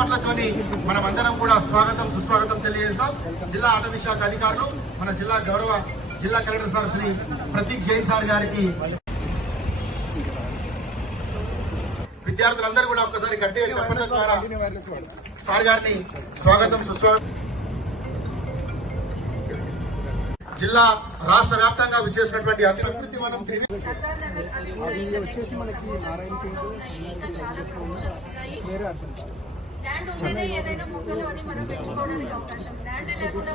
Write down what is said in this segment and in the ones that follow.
చప్పట్లతోని మనమందరం కూడా స్వాగతం సుస్వాగతం తెలియజేస్తాం. జిల్లా అటవీ శాఖ అధికారులు, మన జిల్లా గౌరవ జిల్లా collector sir Shri Prateek Jain sir గారికి, విద్యార్థులందరూ కూడా ఒక్కసారి గట్టిగా చప్పట్ల ద్వారా సార్ గారిని స్వాగతం సుస్వాగతం. జిల్లా రాష్ట్ర వ్యాప్తంగా విచ్చేసినటువంటి అతి ప్రకృతి వనం ఏదైనా మొక్కలు అది మనం పెంచుకోవడానికి అవకాశం. ల్యాండ్ లేకుండా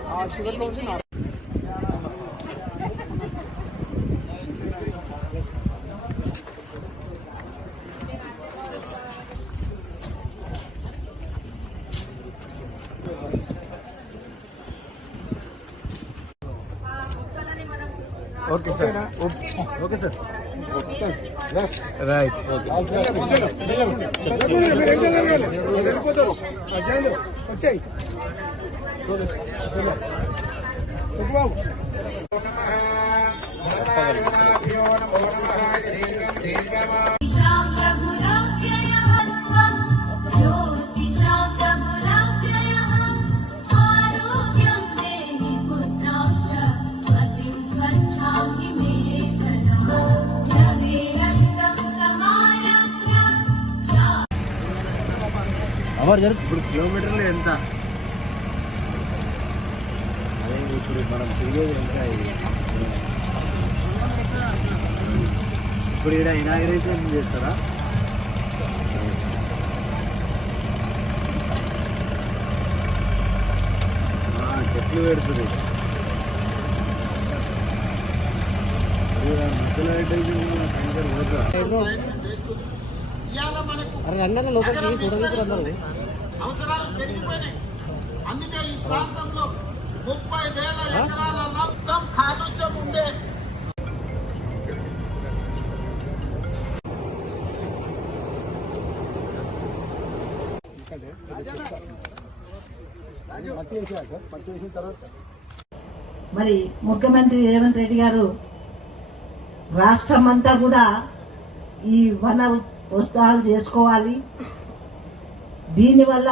okay sir, okay sir, right. వచ్చాయి ఇప్పుడు కిలోమీటర్లు ఎంత? అదే ఇప్పుడు మనం తిరిగేది ఎంత? ఇప్పుడు ఇక్కడ ఇనాగ్రేషన్ చేస్తారా? చెట్లు పెడుతుంది మధ్యలో అవసరాలు పెరిగిపోయినాయి. అందుకే ఈ ప్రాంతంలో 30,000 ఎకరాల మొత్తం కాలుష్యం ఉండే మరి ముఖ్యమంత్రి రేవంత్ రెడ్డి గారు రాష్ట్రం అంతా కూడా ఈ వన ఉత్సవాలు చేసుకోవాలి. దీనివల్ల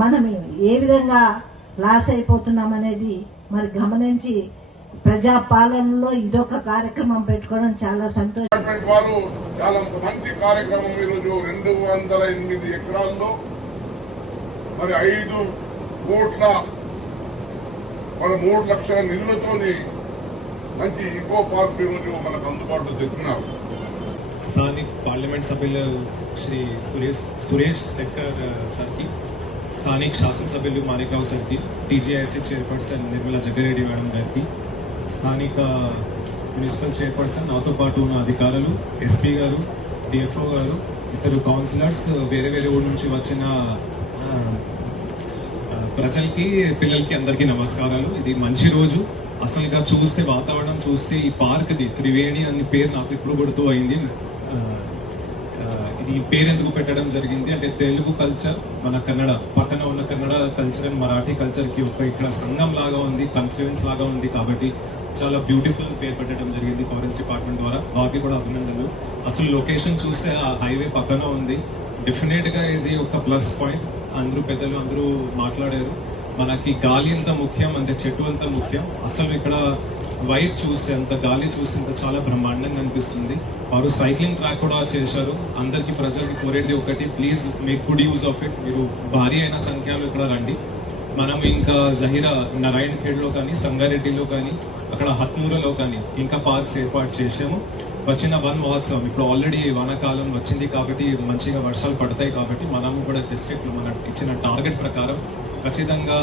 మనం ఏ విధంగా లాస్ అయిపోతున్నాం అనేది మరి గమనించి ప్రజా పాలనలో ఇదొక కార్యక్రమం పెట్టుకోవడం చాలా సంతోషం. వారు చాలా మంచి కార్యక్రమం ఈరోజు 208 ఎకరాల్లో మరి 5 కోట్ల 3 లక్షల నిధులతోని మంచి ఈకో పార్క్ ఈరోజు మనకు అందుబాటులో తెచ్చున్నారు. స్థానిక పార్లమెంట్ సభ్యులు శ్రీ సురేష్ శెట్కర్ సార్కి, స్థానిక శాసనసభ్యులు మాణిక్రావు సార్కి, TGIC chairperson Nirmala Jaggareddy madam గారికి, స్థానిక మున్సిపల్ చైర్పర్సన్, నాతో పాటు ఉన్న అధికారులు, ఎస్పీ గారు, డిఎఫ్ఓ గారు, ఇతరు కౌన్సిలర్స్, వేరే వేరే ఊరి నుంచి వచ్చిన ప్రజలకి, పిల్లలకి అందరికీ నమస్కారాలు. ఇది మంచి రోజు. అసలుగా చూస్తే వాతావరణం చూస్తే ఈ పార్క్ది త్రివేణి అనే పేరు నాకు ఇప్పుడు గుర్తు అయింది. ఇది పేరు ఎందుకు పెట్టడం జరిగింది అంటే తెలుగు కల్చర్, మన కన్నడ పక్కన ఉన్న Kannada culture and Marathi culture కి ఒక ఇక్కడ సంఘం లాగా ఉంది, కన్ఫ్లుయెన్స్ లాగా ఉంది. కాబట్టి చాలా బ్యూటిఫుల్ పేరు పెట్టడం జరిగింది ఫారెస్ట్ డిపార్ట్మెంట్ ద్వారా. వారికి కూడా అభినందనలు. అసలు లొకేషన్ చూస్తే ఆ హైవే పక్కన ఉంది. డెఫినెట్ గా ఇది ఒక ప్లస్ పాయింట్. అందరూ పెద్దలు అందరూ మాట్లాడారు. మనకి గాలి ఎంత ముఖ్యం అంటే చెట్టు అంత ముఖ్యం. అసలు ఇక్కడ వైబ్ చూస్తే, అంత గాలి చూస్తే అంత చాలా బ్రహ్మాండంగా అనిపిస్తుంది. వారు సైక్లింగ్ ట్రాక్ కూడా చేశారు. అందరికి ప్రజలకి కోరేది ఒకటి, please make good use of it. మీరు భారీ అయిన సంఖ్యలో ఇక్కడ రండి. మనం ఇంకా జహీరా నారాయణ ఖేడ్లో కానీ, సంగారెడ్డిలో కానీ, అక్కడ హత్నూరులో కానీ ఇంకా పార్క్స్ ఏర్పాటు చేసాము. వచ్చిన వన్ మహోత్సవం ఇప్పుడు ఆల్రెడీ వానాకాలం వచ్చింది కాబట్టి మంచిగా వర్షాలు పడతాయి. కాబట్టి మనము కూడా డిస్ట్రిక్ట్లో మన ఇచ్చిన టార్గెట్ ప్రకారం ఖచ్చితంగా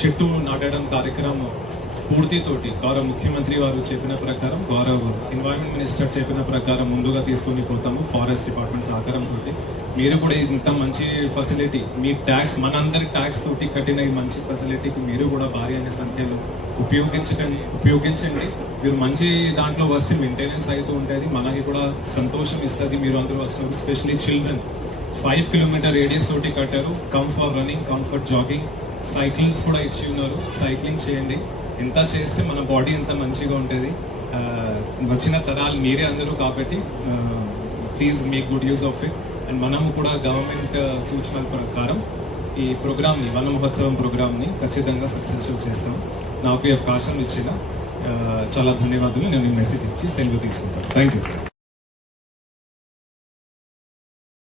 చెట్టు నాటడం కార్యక్రమం స్ఫూర్తితోటి గౌరవ ముఖ్యమంత్రి వారు చెప్పిన ప్రకారం, గౌరవ ఎన్వైరన్మెంట్ మినిస్టర్ చెప్పిన ప్రకారం ముందుగా తీసుకొని పోతాము ఫారెస్ట్ డిపార్ట్మెంట్ సహకారంతో. మీరు కూడా ఇంత మంచి ఫెసిలిటీ, మీ ట్యాక్స్ మనందరి ట్యాక్స్ తోటి కట్టిన ఈ మంచి ఫెసిలిటీకి మీరు కూడా భారీ అనే సంఖ్యలో ఉపయోగించండి. మీరు మంచి దాంట్లో వస్తే మెయింటెనెన్స్ అవుతూ ఉంటుంది, మనకి కూడా సంతోషం ఇస్తుంది. మీరు అందరూ వస్తున్నారు, స్పెషలీ చిల్డ్రన్. 5 కిలోమీటర్ రేడియస్ తోటి కట్టారు. Come for running, come for jogging, cyclings కూడా ఇచ్చి ఉన్నారు. సైక్లింగ్ చేయండి. ఎంత చేస్తే మన బాడీ ఎంత మంచిగా ఉంటుంది. వచ్చిన తరాలు మీరే అందరూ కాబట్టి please make good use of it. And మనము కూడా గవర్నమెంట్ సూచనల ప్రకారం ఈ ప్రోగ్రామ్ని వన మహోత్సవం ప్రోగ్రామ్ని ఖచ్చితంగా సక్సెస్ఫుల్ చేస్తాం. నాకు ఈ అవకాశం ఇచ్చిన చాలా ధన్యవాదాలు. నేను ఈ మెసేజ్ ఇచ్చి సెలవు తీసుకుంటాను. Thank you.